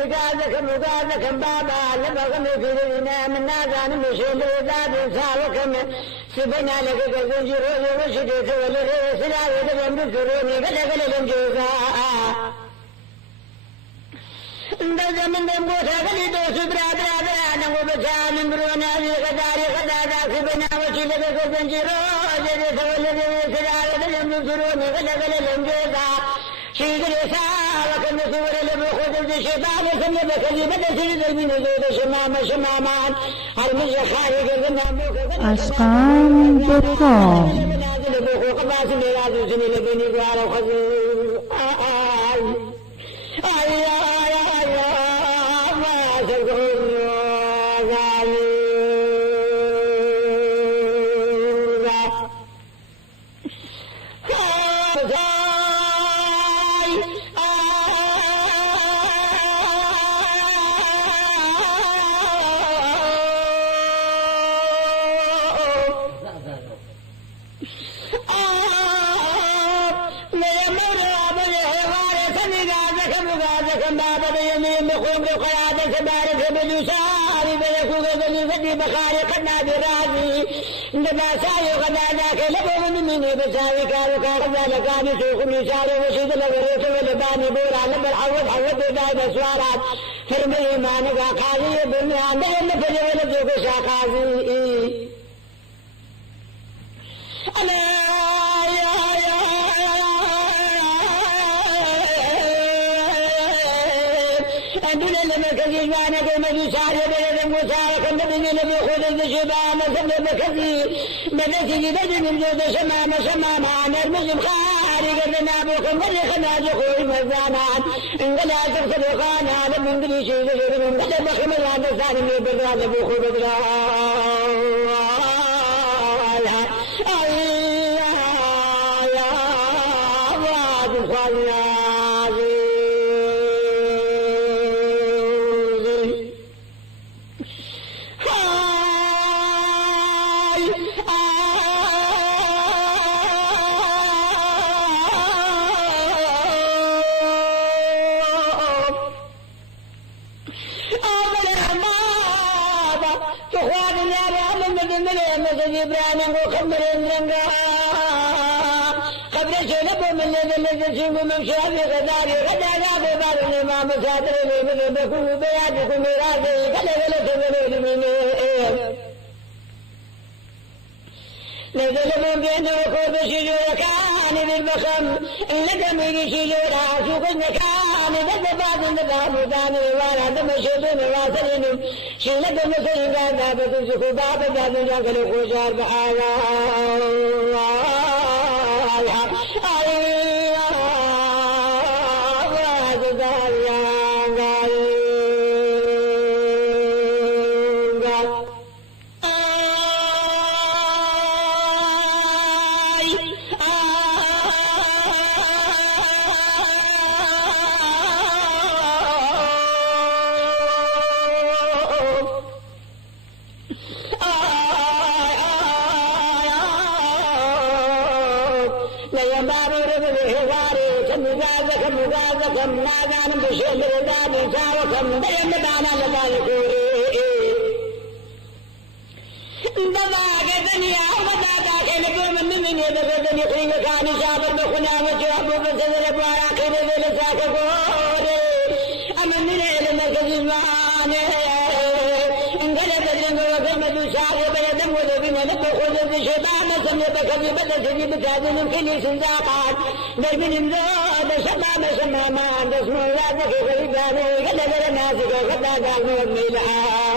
مقازك بابا لبغم فينا من نازان مشيل ذات ساوكم سبنا لك كزنجر وشديك ولغي سلاوي لبن بكروني قلقل الانجوزا اندز من دمبوتا قليدو سبرا برا نمو بسان مرونا غداري غدادا سبنا وشيل كزنجر وشديك ولغي سلاوي لبن بكروني قلقل الانجوزا شيدر ساوكم سور لبخوض الشيطان سنب كلمة سيد من زود شمامان هرمز خارج الزمان askan.com قباس ميراث سني لبني قوار وخزور ما سكون بخارقنا براسي نباساي غدا ذاك لبو من بساوي كانوا كذا كانوا سوق النساء وشيد لغريت ولباني بورا لبل حوض داي بسوارات فرمي ما نقا قاضي بالله عندهم نفجر ولدوك شاقاضي أدونا لما كذي وانا قوم يسار يبين المسار كم بدنا نبي خذ الشباب مسمى بكذي بدأتي بدنا نجود شمام نرمز خارج النابوكم ولخنا جخور مزانات انقلا تغسل خانا لمن دري شيء من قدم خمر عند سالم بدرا لبوخ بدرا إبراهيم وخمر الزنقا قبل شنب من الذي تشيب من شاب غداري غدا ببار الإمام ساتر من بكو بيادكم مرادي كلا تمنون من نزل من بين وقوب شجور كان بالبخم لدم شجور عاشوق المكان لدباد النظام داني وانا دم شدون واصلين شلد مسلم باب تزكو باب جاكل خوشار بحالا مغازكم نادان بشير ذابي ساوكم بيم دانا لذلكوري دباك دنيا ومدادا كنكم من يدفدني خير كان شابر بخنا وجواب بسدر بارا خير ذل ساكوري أمن نيل مركز المعاني انقلب الجنب وكلمة شاغ بيدم وذبين لبخوذ الشيطان سمي بكذب بدسدي بتاذن الكلي سنزاقات دربين امزاد شماما اسم الله ذكي غريباني قلب الناسك وخدا قالوا الميلها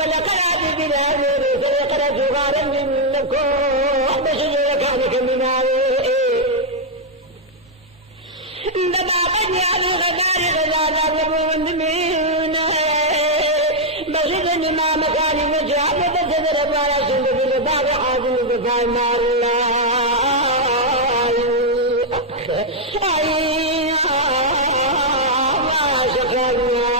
ولا قرات بلا سيقرأ صغارا منكم بشجر كانك من غالي غداري غزانا وبوند مينا بشدني ما مكاني مجعب بسدر بارا شند بالباب حاضن بفاي مار الله أي ما شكرنا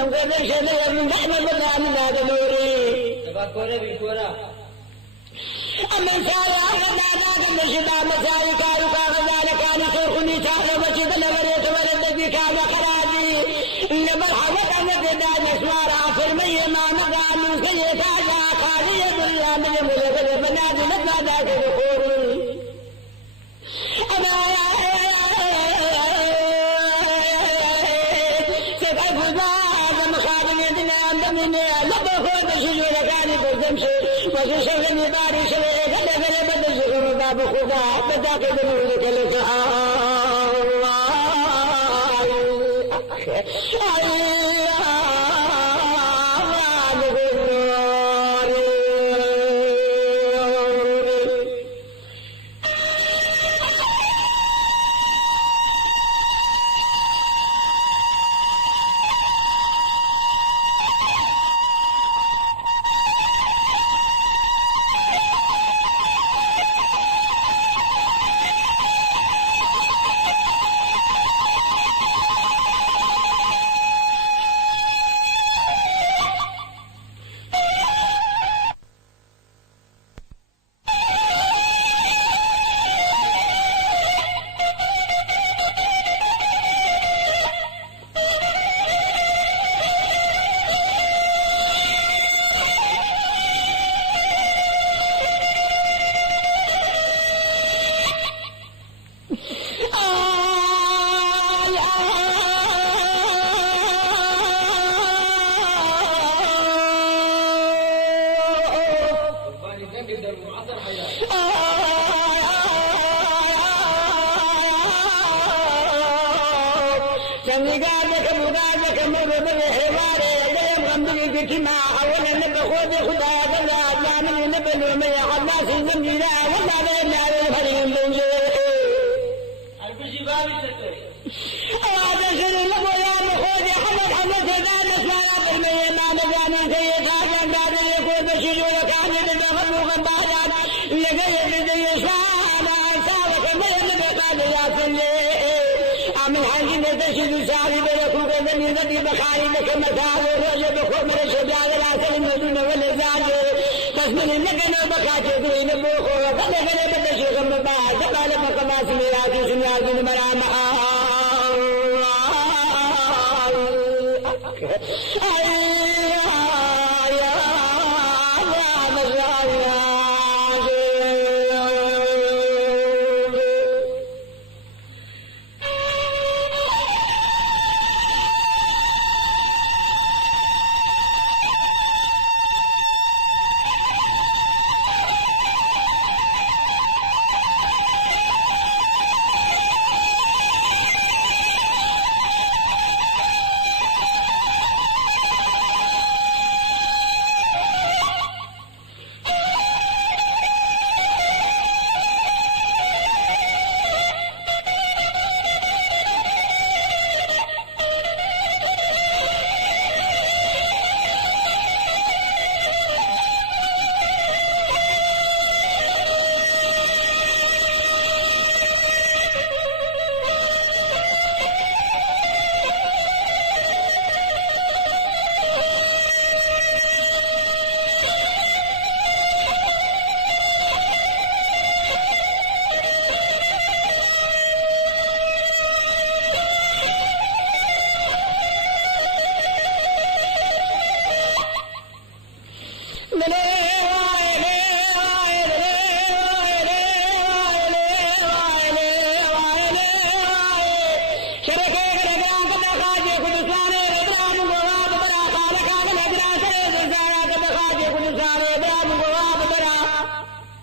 من قبل شذر من أحمد الله من هذا نوري كورة بالكورة أما سارة أحمد هذا من شدام مسائي كارو كاغذال كان سرخني سارة وشد لغريت ولد بي كان خرادي لمرحبت أمد دان اسمارا فرمي ما مقام سيطا جا خالي بالله من ملغل بناد لبنا ذاك الخور أما سيطا فزاد مخادم يدنا عندمني لبخور بشجور كاني بزمشي وششغني باري شوئي غلب بدل شغر باب خدا بداك دنولك لسعار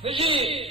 Hey!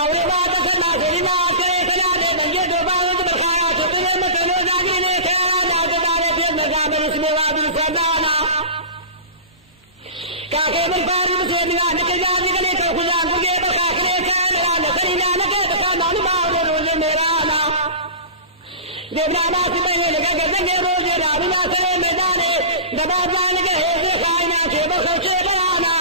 और बात करना जरिना करे कला दे बंजे दो बार तो बखाया छुपने में कलो जागी ने खेला ना तो डाले फिर मजा में इसमें वादी सदाना काके में फारूक से निगाह के जागी के तो खुदा मुझे बखा के खेला ना करीना ना के तो नाम बाव रोज मेरा ना देवराना से पहले लगा के जंगे रोज राविना से मैदान दबा जान के है खाना के बखचे बनाना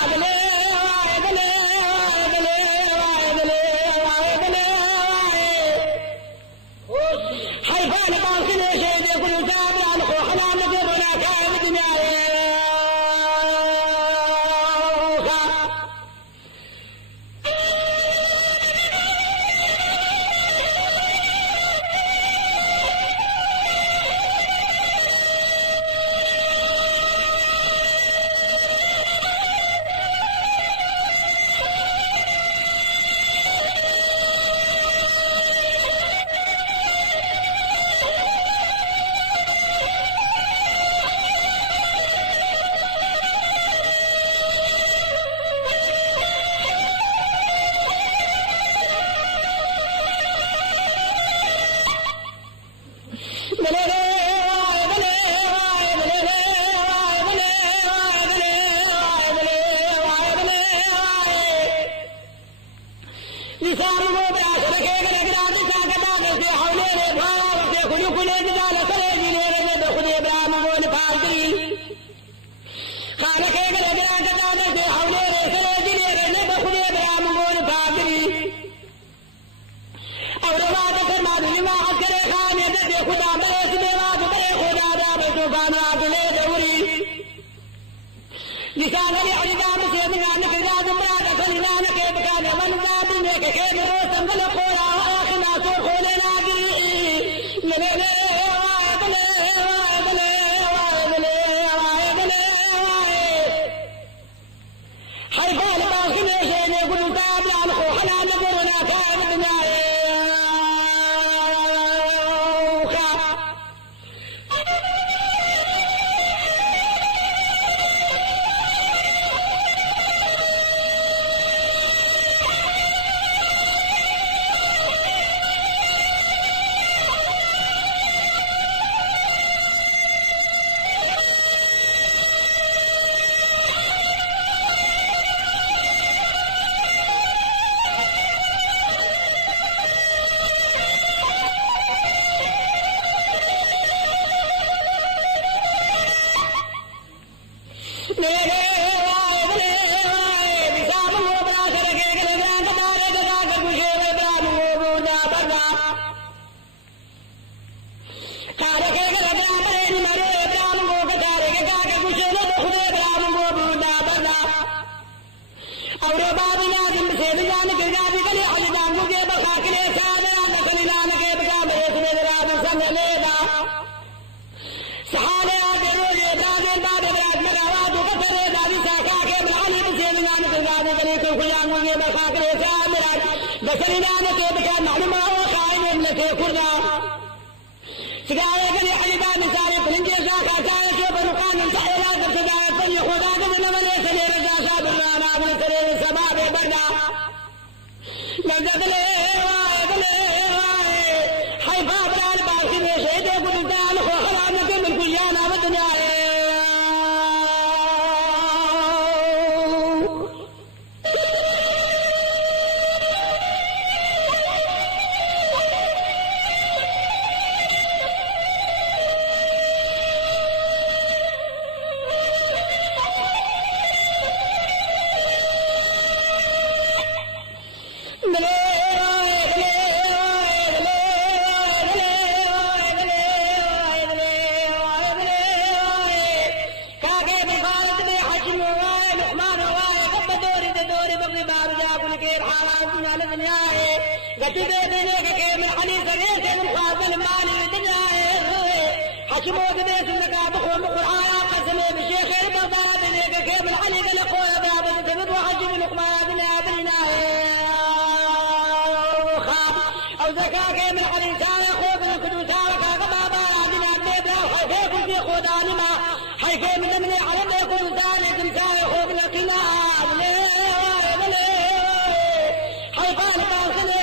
गले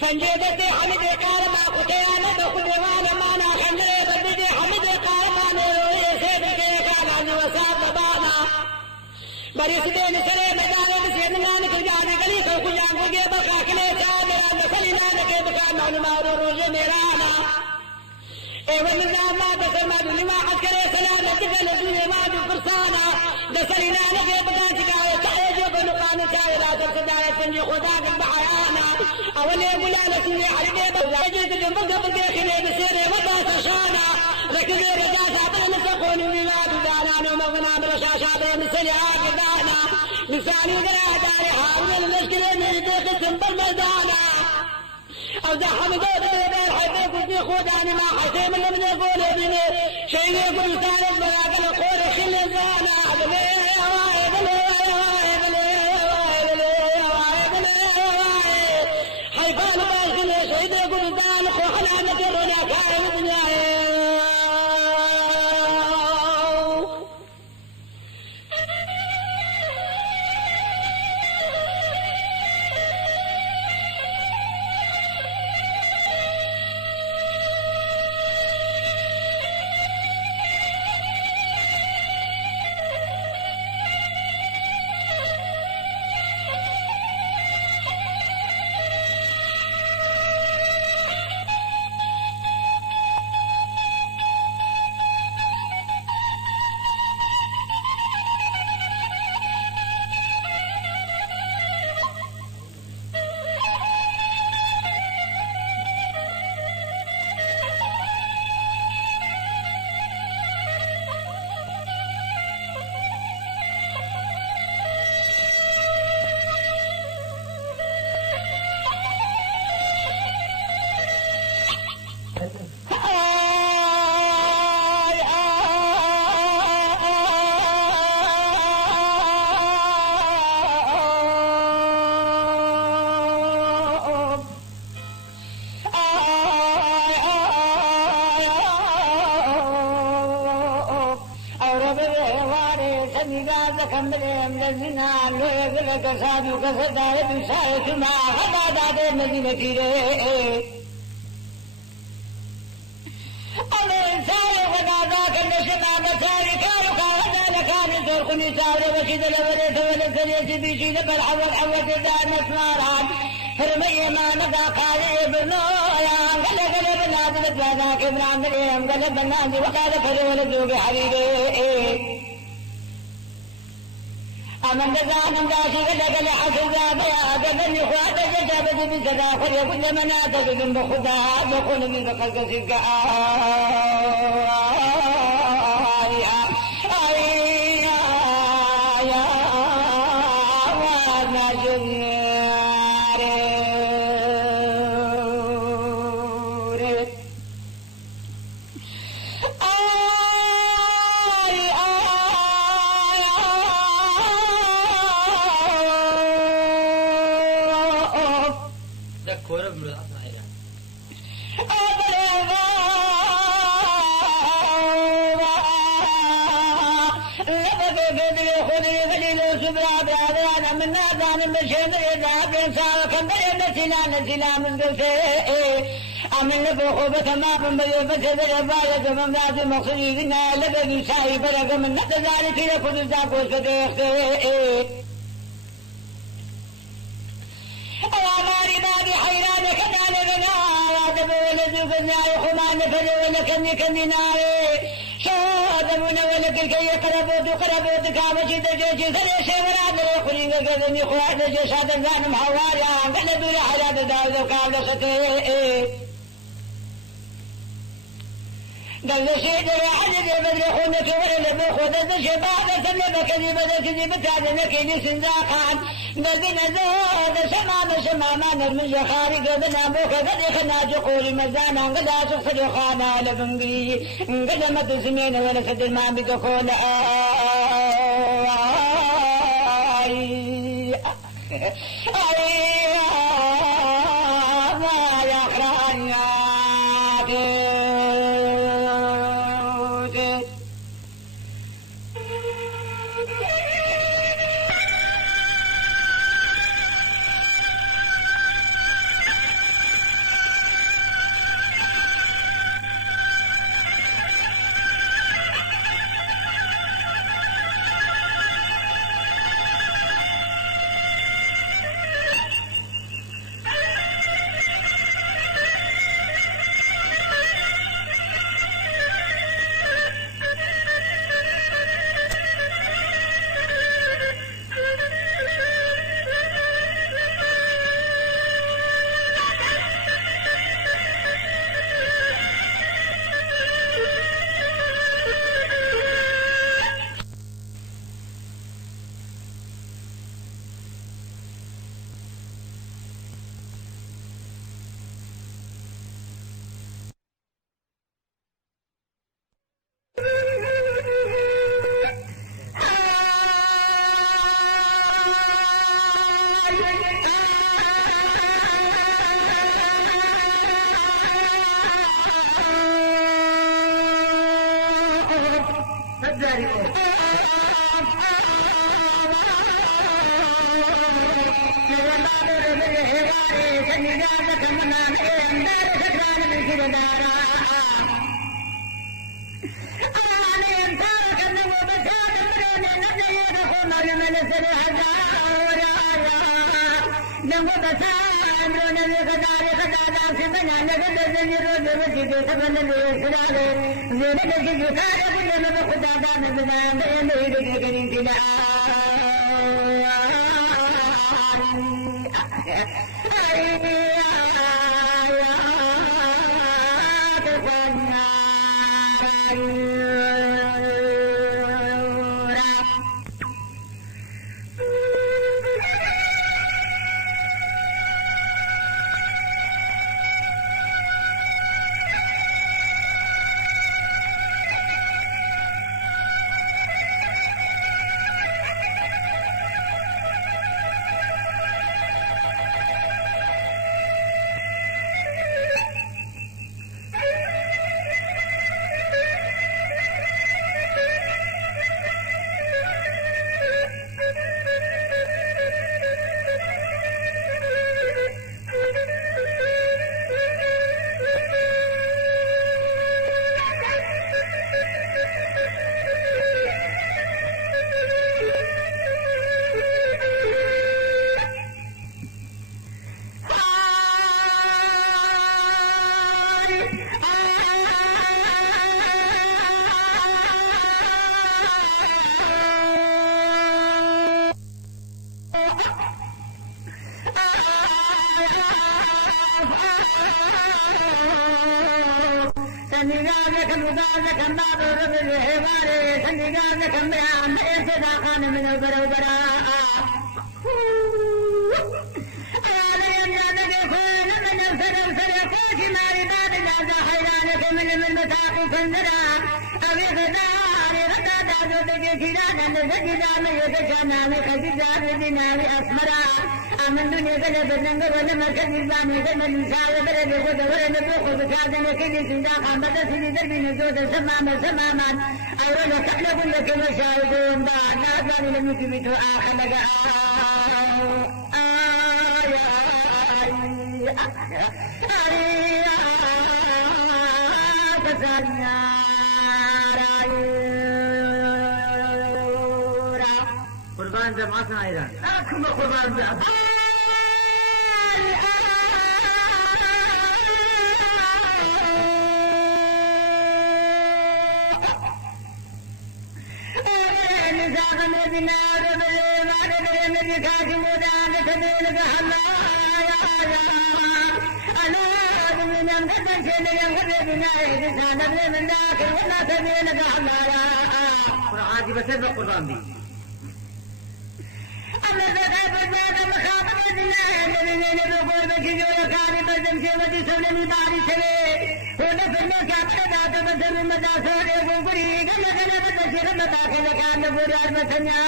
سنجيدتي حمد قال ما قتيانا بخذ وانا مانا خنجري بددي حمد قال ما نروي سيدك قال عن وساب بانا بريس بين سري بدانا بسيدنا نكجانا قليسا وكجان قلقي بقى كليسا مران خلينا نكي بقى نحن ما روج ميرانا ايوان النام ما دسل ما دولي ما عسكري سلام الدفل الدنيا ما دو فرصانا دسلنا نكي بقى تكاية تحيجي بنقانا تاية لا تبقى سنجي خداك بحيانا أولي أقول أنا سني حريقي بقى جيت جنبك بقى خلي بسيري وباس شانا ركضي رجاسة بين سقوني وما تدانا ومغنى برشاشة بين سريعات دانا لساني قرأ داري حاول المشكلة من ديك السنبل مدانا أو زحم قوتي بين حيثيك ودي خوداني ما حسيم اللي من يقول ابني شيء يقول لساني بلاك القول خلي زانا حيفان باشن شهيد يقول دالك وحنا نجرنا كائن دنياي كساد وكسداية بساية ما غدا داد مدينة ريه الإنسان غدا ذاك النشمع مساري كانوا كاغدا لكان يزوركني ساري وشيد لولد ولد سريت بيشيد بالحوض دار مسماران هرمي ما ندا قالي بنويا قلب الناس لتلاذاك ابن عمريم قلب الناس وقال فلولد بحبيبي أمن دزان داشي قلق لحسوزا بيا قدن يخواتك جابت بسدا خلي كل مناتك ذنب خدا دخل من بقلق سكا نسينا من قلته أمن بخوبة ما بمبيوبة بالعبادة من ذات مقصدنا لبني ساي برق من نتزالي في لكل الزاق وسديخته الأماري بابي حيرانك نالبنا وعدب ولدك النار خمان فلولك كني ناري شادمنا ولك الكي قربوت كامشي دجيشي سليشي وراد لخلينك كذني خواد جشاد الزانم حواريا قلدوا لحلاد داود وكاملسته قال شيء واحد بدر خونك ولا بخود الشباب سلم كذي بتعدنك لسنزاقان قلبنا زاد شمام نرمج خارج قدنا بوك قد خنا جقول مزانا قد أصف خانا لفنقي قد ما تسمين ولا سد ما بك قربان جماعتنا ايضا اكبر قربان جماعتنا عاجبة سبب القرآن دي أما ذكر بجاء مخاطبة الله الذين يبقون بشجور كارب الزمشي ودي سولي باري سلي ونفرنا كابتنا تبدل المداسور يقولي قل قلب تشير مداخل كان بورار مسنيا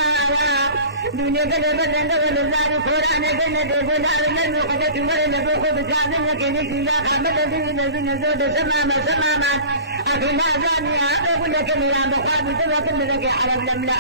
دنيا قلب النور الزار قرآن قلنا دزنا من وقت ورنا بوخو بسعد وكني سلا خمد دين زود سماما أخي ما زاني أقول لك يا بخاب تبقى لك حرب لملا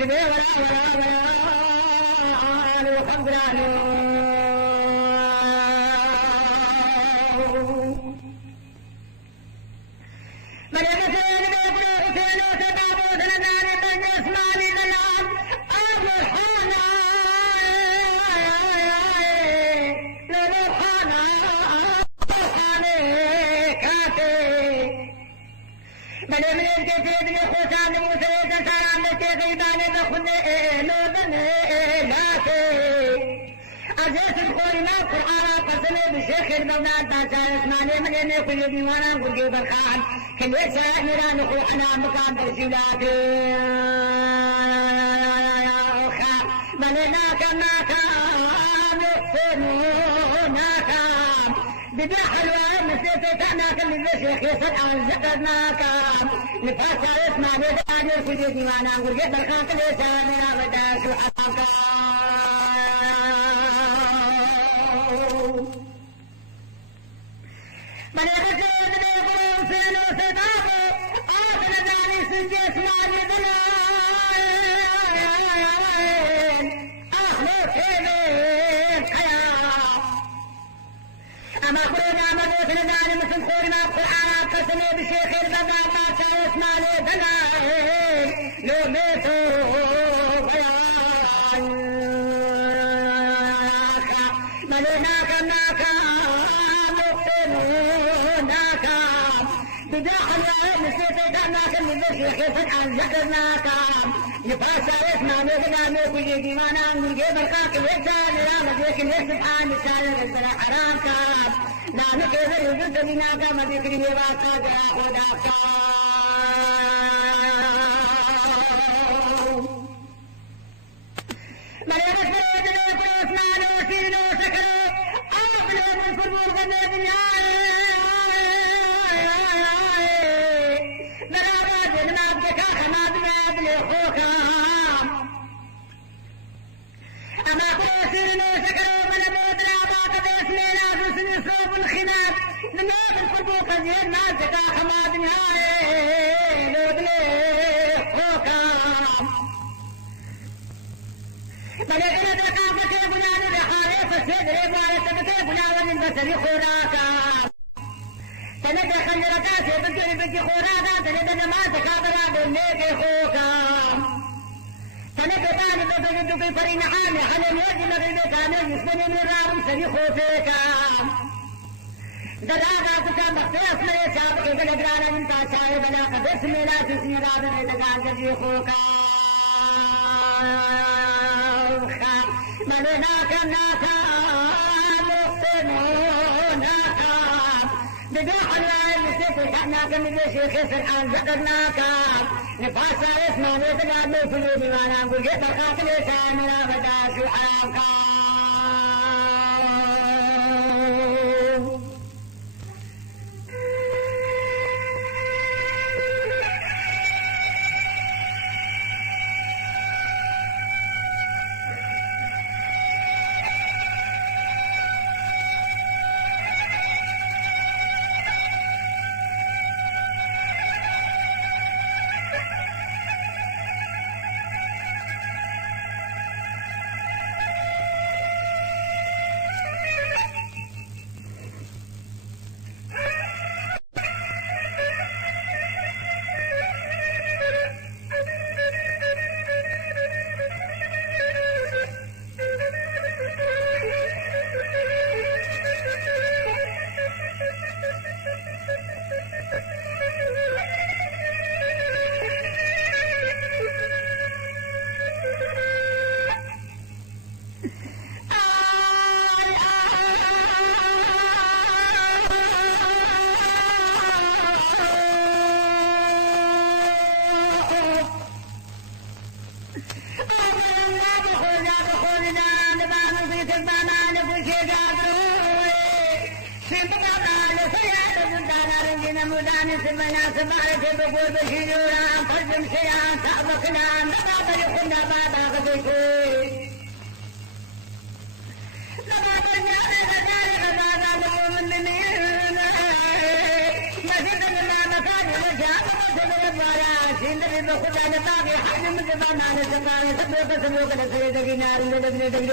لبي ولا ولا ولا وخبرانو كل ديوانا قلقي برخان كل يسرع نران خوحنا مقام برسولات ملناك ماكام يقسموناك بدع حلوة مسيطتعناك اللي بشيخ يسرع عن زقدناك نفاسا يسمع لدعني كل ديوانا قلقي برخان كل يسرع نران وداش وحقاك ذكرناك نفاسا يسمع لغنا موكي ديوانا نجي برقاك ويسان لا مديك الاسبحان نسال رزنا حرامك لا نكذر يجد لناك مديك لنواكا جرا خداك مريم سيدنا يقول اسمع نوسينو سكرو أغلو من فرمور غني دنيا فرين عامي على الوجه الذي كان يسمني من رام سريخو فيك دلاغا كتاب اختلاف لي سابق بلدرانا من تاسعي بلا قدس ملا تسمي رابن اتقال جزيخوك ملناك ناكا مقتنوناك بدوح الوائل نسيت وشحناك من بشي خسر عن ذكرناك نفاسا اسمه نتقال موكلي ديوانا نقول جيت القاتل يسامنا بداش وحرامك بقول بشيرا فرجم سيان سابقنا نبابا يخنا بابا غديكوي نبابا نعمل غداري غدانا نقوم من مسجد ما مكان رجاء مسجد البارات سندر بخدا نباغي حجم زبان على زمان سبوك سبوك لسيد نار لدبن دبن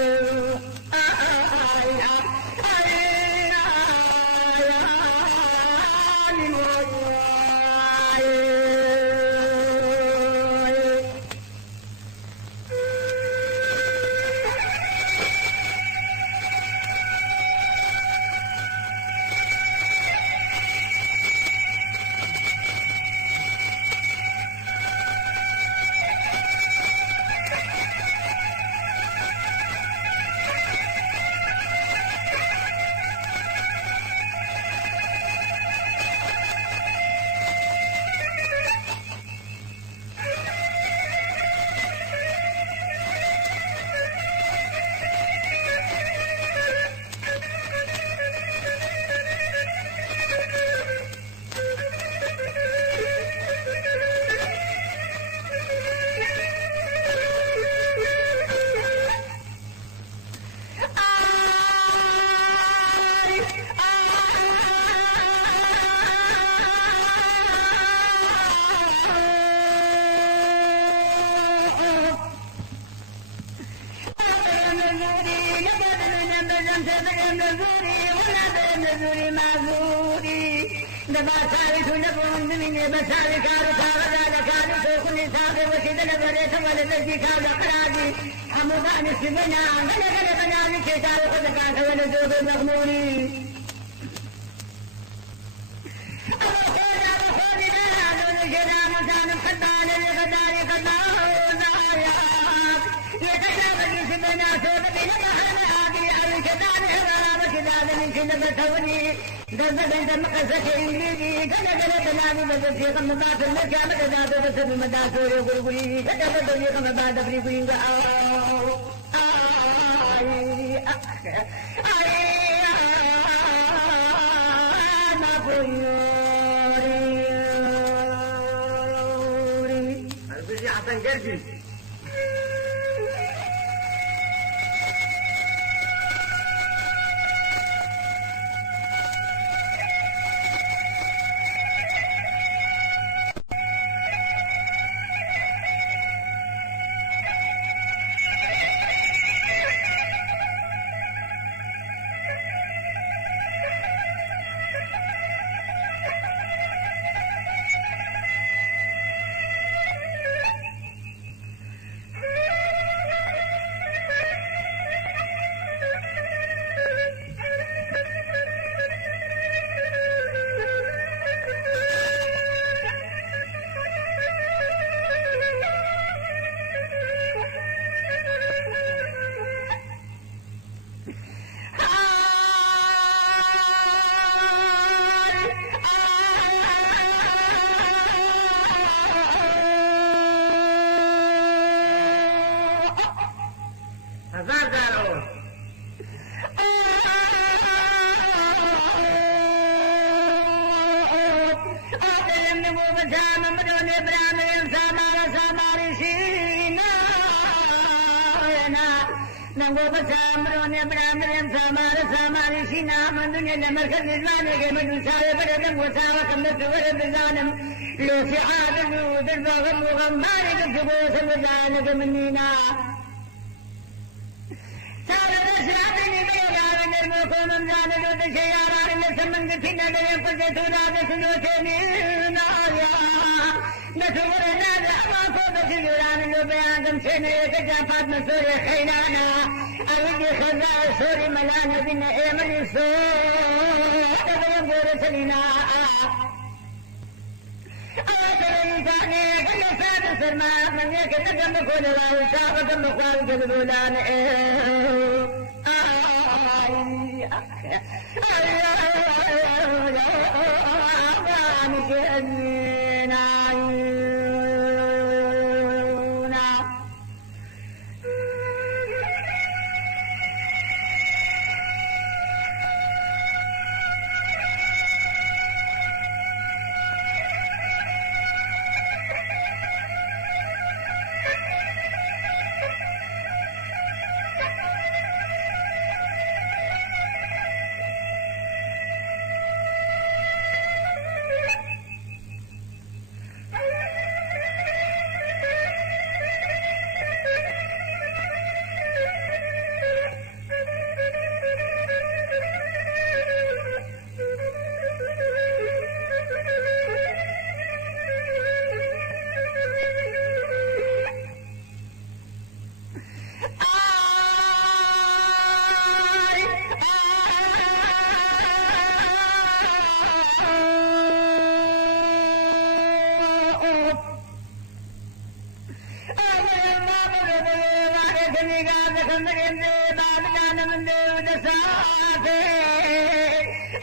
من بعد من دسافي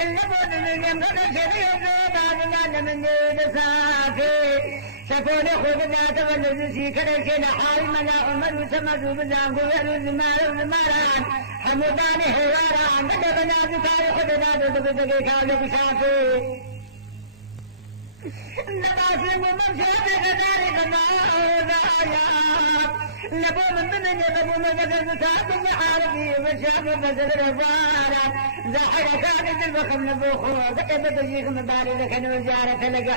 النبوذ من يمغد شريف بعد من دسافي سكون خذ ذات والذي كرشنا حال منا عمر وسمد بزام غير زماران حمودان حواران بدبنا بتاريخ بدنا بدنا كالو شافي نباسم ومشهد كذلك ما نبو من يبو من كتاب عربي وشاب بزر الفارة زحر كانت البخم نبو خوة كتب تجيك مباري لك نوزارة لك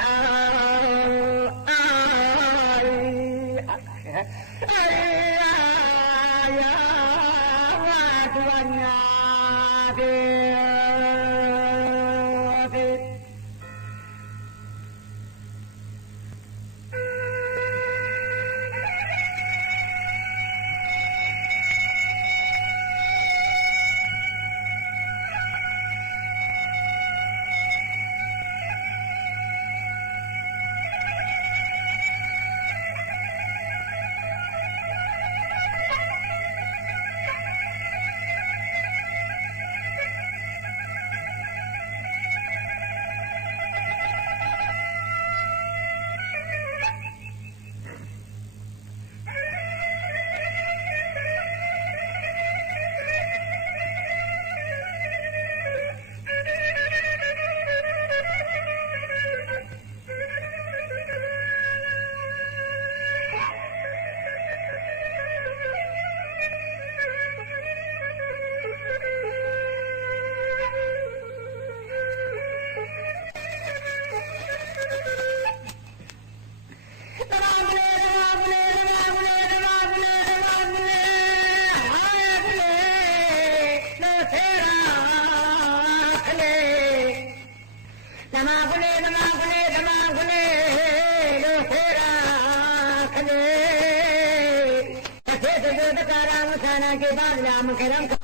के बाद राम करम का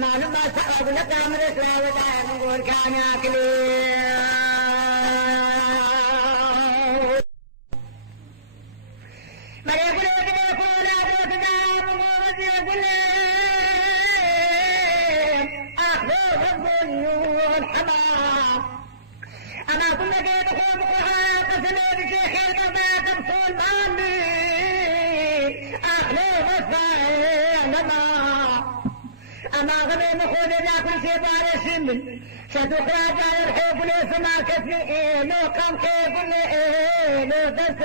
मालूम सब काम गोर खाना के लिए मेरे बुले खोला बुले आखो बोलियो हमा अना तुम के तो कसने के खेल का बात सुन मानी आखो أما غني نخوذ لكن في بارش من ستخرج على الحب لسما كفي لو قام كيف لو دس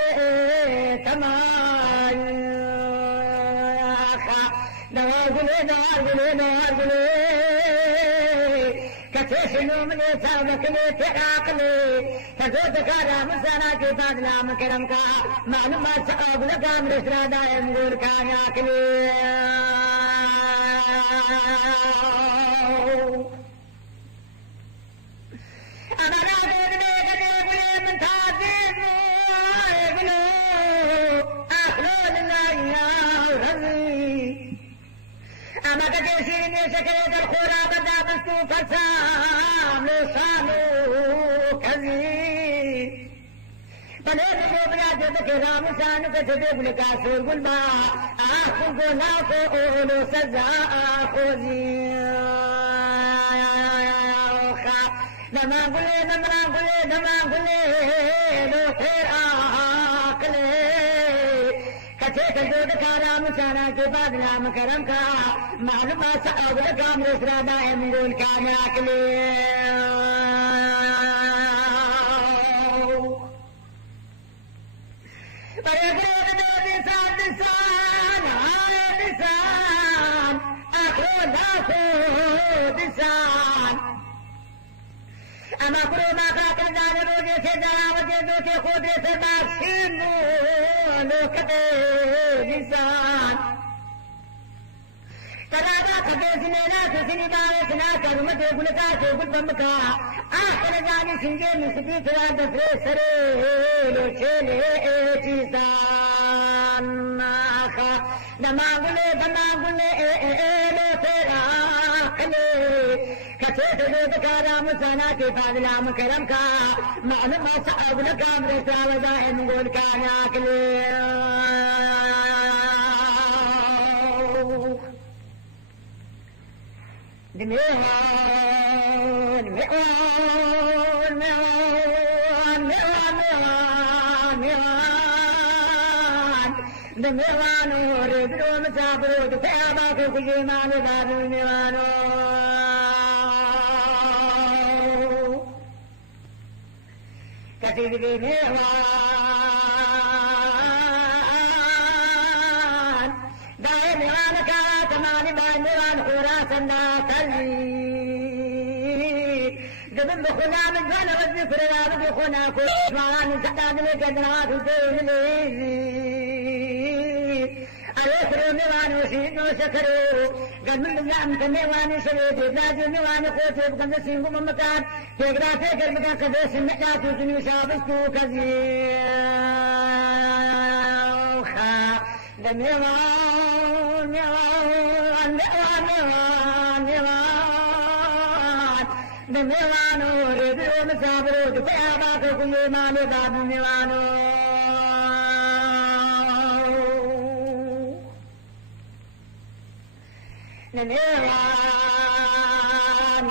تمام نوار كتيش نوم يسابك لي تعاقلي فزود كارا مسانا في فاضلا مكرمك معلومات سقاب لقام رسرا دائم غور كان ياكلي أنا رادود بيك بولي من تاتيب ويبلو أخلو لله يا غزي أما كتيشين يشكريت الخورا بدا بستو فرسام لسانو كذي بلد کو بنا دے کے رام شان کے دے بل کا سور گل با آنکھ کو لا کو اولو سزا خوزی دما گلے لو پھر آکلے کچے کے دود کا رام شان کے بعد رام کرم کا معلومات اول کام رسرا دائم گول کا ناکلے أما كل ما قاتل دار روجي سے دراوجے دو کے خودے سے باشینو لوکتے انسان ترادا کدے سنینا سنی باوے سنا کرمتے گلتا سے گل بمکا آخر جانی سنجے مستی ترا دسرے سرے لو چلے چیزان آخا دماغلے لو تیرا کلے كتير دود كرام سنا في فاضلا مكرم كا معلوم ما صعب لكام رسا ودائم نقول كان ياكلي دميوان ميوان ميوان ميوان ميوان دميوان ورد ومسافر وتتابع في جمال باب الميوان كثير بميوان دائم ميوانك تماني بان ميوان خراسا لا تلي قبل بخنا من جانا والذكر لا بخنا كل ما من سعداد الجدرات الدين اليسر ميوان وشيد وشكروا قد من اللعم كميوان شريد بلاد ميوان قوتي بقد سينكم مكان تقرا تقر مكان كبيس النحيات وجني شابستو كذيوخا دميوان ميوان ميوان ميوان ميوان دميوان ورد ومسافر وتتابعك كل ما لباب ميوان ميوان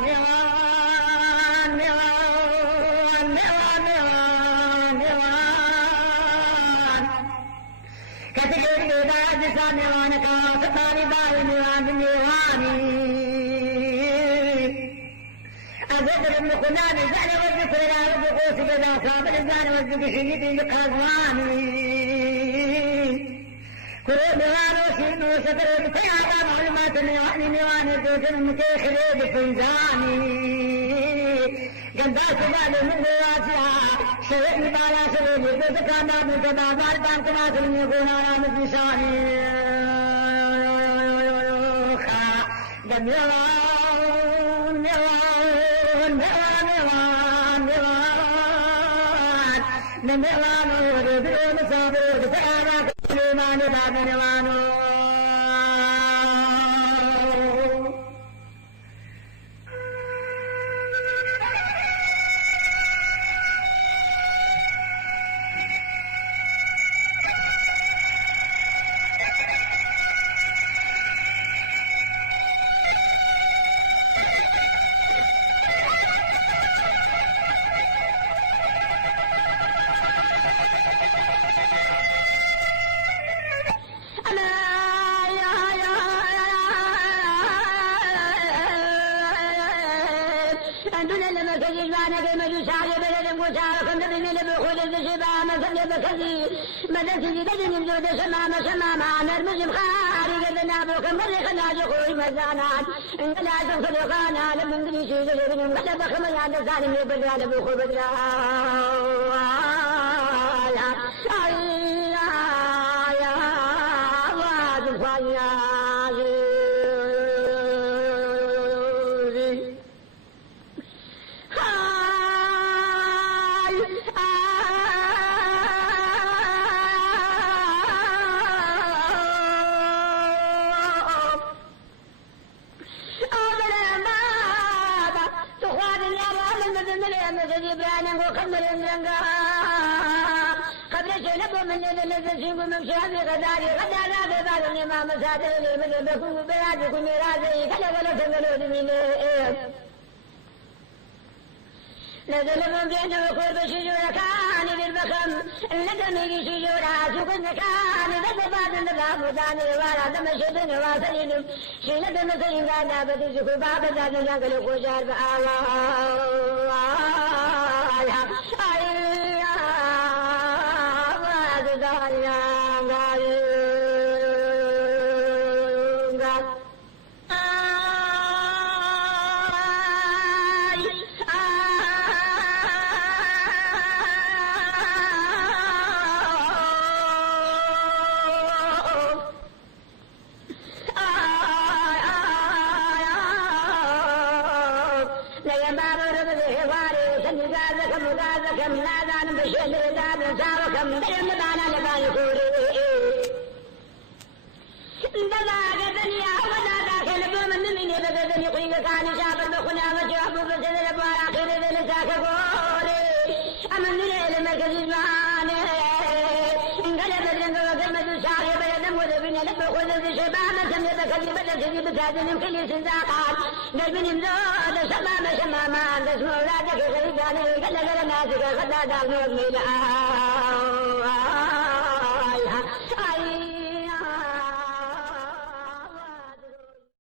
ميوان ميوان ميوان ميوان ميوان كتير بعد ساميوان كاسطاني باي ميوان ميواني أذكر ابن خناني زعل والذكر لا يبقوس بذا صابر الزان والذكر شيدي لقاضواني كل ميوان وشين وشكر بتيادا معلومات ميواني ميواني دوشن متيخري بفنزاني قنداس بالي من رواسيها شرقي بالا شرقي بذكانا متبابال بان كناس من يكون على مدنشاني دميوان ميوان ميوان ميوان ميوان ميوان ورد ومسافر بتيادا كلمان باب ميوانو نزل من بين وكل بشجور كان بالبكم ندمي شجورا سوق كان ذباب النظام وداني ولا دم شدن واسلين شيل دم سين قال بدي سوق باب ذات جنگل کو جار باوا لب خذ شباب سمي بكذب تجي بتاجن كل سنزاقات نبني مزود شمام شمامان بسم الله ذكر خيدان قال لنا ناسك خداد المؤمنات